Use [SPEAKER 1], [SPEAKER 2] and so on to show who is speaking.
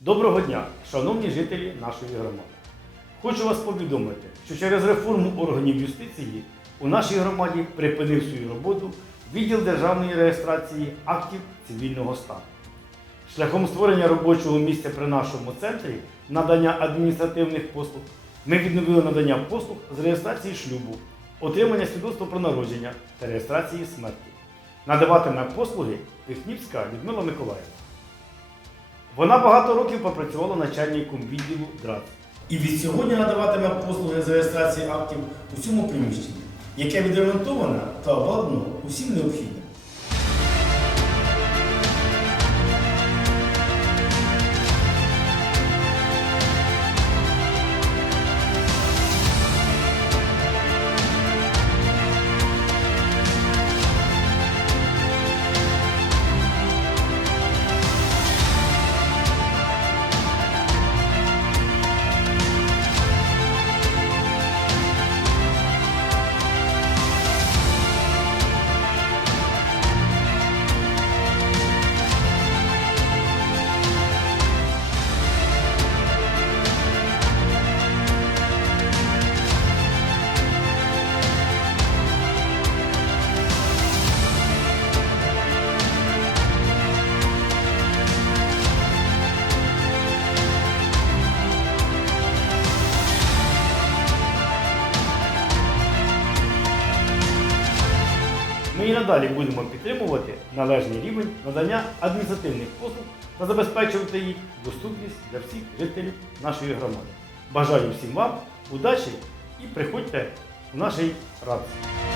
[SPEAKER 1] Доброго дня, шановні жителі нашої громади. Хочу вас повідомити, що через реформу органів юстиції у нашій громаді припинив свою роботу відділ державної реєстрації актів цивільного стану. Шляхом створення робочого місця при нашому центрі надання адміністративних послуг ми відновили надання послуг з реєстрації шлюбу, отримання свідоцтва про народження та реєстрації смерті. Надаватиме послуги Технівська Людмила Миколаївна. Вона багато років попрацювала начальником відділу ДРАЦ. І від сьогодні надаватиме послуги з реєстрації актів у цьому приміщенні, яке відремонтоване та обладнано усім необхідним. І надалі будемо підтримувати належний рівень надання адміністративних послуг та забезпечувати їх доступність для всіх жителів нашої громади. Бажаю всім вам удачі і приходьте в нашій радості.